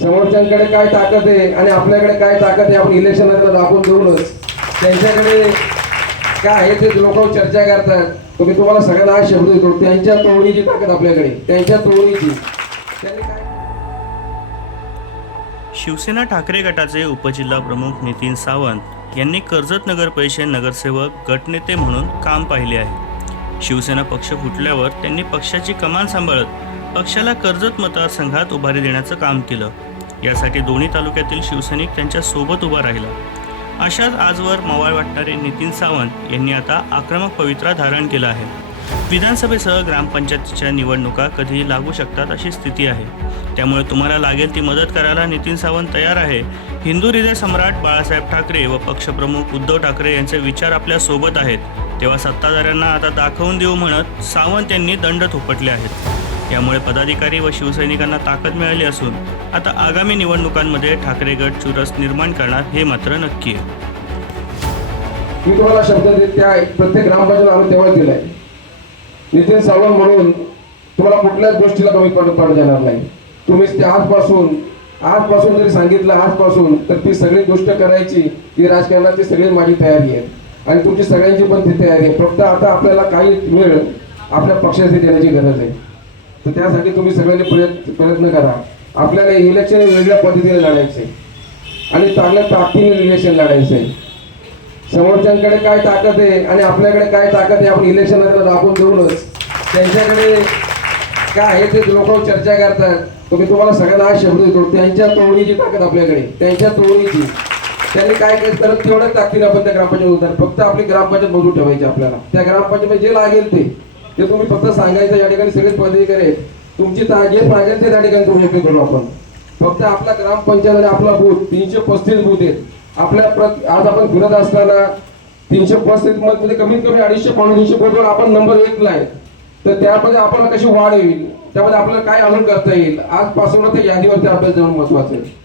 समोरच्यांकडे काय ताकद आहे आणि आपल्याकडे काय ताकद आहे आपण इलेक्शन दाखवून देऊनच. त्यांच्याकडे काय आहे ते लोक चर्चा करतात. तुम्ही तुम्हाला सगळ्यांना हा शब्द देतो त्यांच्या तोडीची ताकद आपल्याकडे त्यांच्या तोडणीची शिवसेना ठाकरे गटाचे उपजिल्हा प्रमुख नितीन सावंत यांनी कर्जत नगर परिषद नगरसेवक गटनेते म्हणून काम पाहिले आहे. शिवसेना पक्ष फुटल्यावर त्यांनी पक्षाची कमान सांभाळत पक्षाला कर्जत मतदारसंघात उभारी देण्याचं काम केलं. यासाठी दोन्ही तालुक्यातील शिवसैनिक त्यांच्यासोबत उभा राहिला. अशाच आजवर मवाळ वाटणारे नितीन सावंत यांनी आता आक्रमक पवित्रा धारण केला आहे. विधानसभेसह ग्रामपंचायतीच्या निवडणुका कधीही लागू शकतात अशी स्थिती आहे. त्यामुळे तुम्हाला लागेल ती मदत करायला नितीन सावंत तयार आहे. हिंदू हृदय सम्राट बाळासाहेब ठाकरे व पक्षप्रमुख उद्धव ठाकरे यांचे विचार आपल्यासोबत आहेत. तेव्हा सत्ताधाऱ्यांना आता दाखवून देऊ म्हणत सावंत यांनी दंड थोपटले आहेत. यामुळे पदाधिकारी व शिवसैनिकांना ताकद मिळाली असून आता आगामी निवडणुकांमध्ये ठाकरे गट चुरस निर्माण करणार हे मात्र नक्की आहे. मी तुम्हाला शब्द देत त्या प्रत्येक ग्रामपंचायत आम्ही तेव्हा दिलाय. नितीन सावंत म्हणून तुम्हाला कुठल्याच गोष्टीला कमी पडत पडू देणार नाही. तुम्ही ते आजपासून आजपासून जरी सांगितलं आजपासून तर ती सगळी गोष्ट करायची ही राजकारणाची सगळी माझी तयारी आहे. आणि तुमची सगळ्यांची पण ती तयारी आहे. फक्त आता आपल्याला काही वेळ आपल्या पक्षाची देण्याची गरज आहे तर त्यासाठी तुम्ही सगळ्यांनी प्रयत्न प्रयत्न करा. आपल्याला इलेक्शन वेगळ्या पद्धतीने लढायचे आणि चांगल्या ताकदीने इलेक्शन लढायचं आहे समोरच्यांकडे काय ताकद आहे आणि आपल्याकडे काय ताकद आहे आपण इलेक्शन दाखवून देऊनच. त्यांच्याकडे काय आहे ते लोक चर्चा करतात. तुम्ही तुम्हाला सगळ्यांना हा शब्द देतो. त्यांच्या तोडीची ताकद आपल्याकडे त्यांच्या तोडीची. त्यांनी काय केलं? तर तेवढ्याच ताकदीने आपण त्या ग्रामपंचायत उतर फक्त आपली ग्रामपंचायत मजूर ठेवायची आपल्याला. त्या ग्रामपंचायत जे लागेल ते. ते तुम्ही फक्त सांगायचं या ठिकाणी सगळेच पदाधिकारी आहेत. तुमची जे पाहिजे ते त्या ठिकाणी तुम्ही उपयोग करू आपण. फक्त आपला ग्रामपंचायत आणि आपला बूथ तीनशे पस्तीस बूथ आहेत. आपल्या प्र आज आपण फिरत असताना तीनशे पस्तीसमध्ये कमीत कमी अडीचशे पावणे तीनशे बूथवर आपण नंबर एकला आहे. तर त्यामध्ये आपल्याला कशी वाढ होईल त्यामध्ये आपल्याला काय अजून करता येईल? आजपासून ते यादीवरती आपल्याला जाऊन महत्वाचं आहे.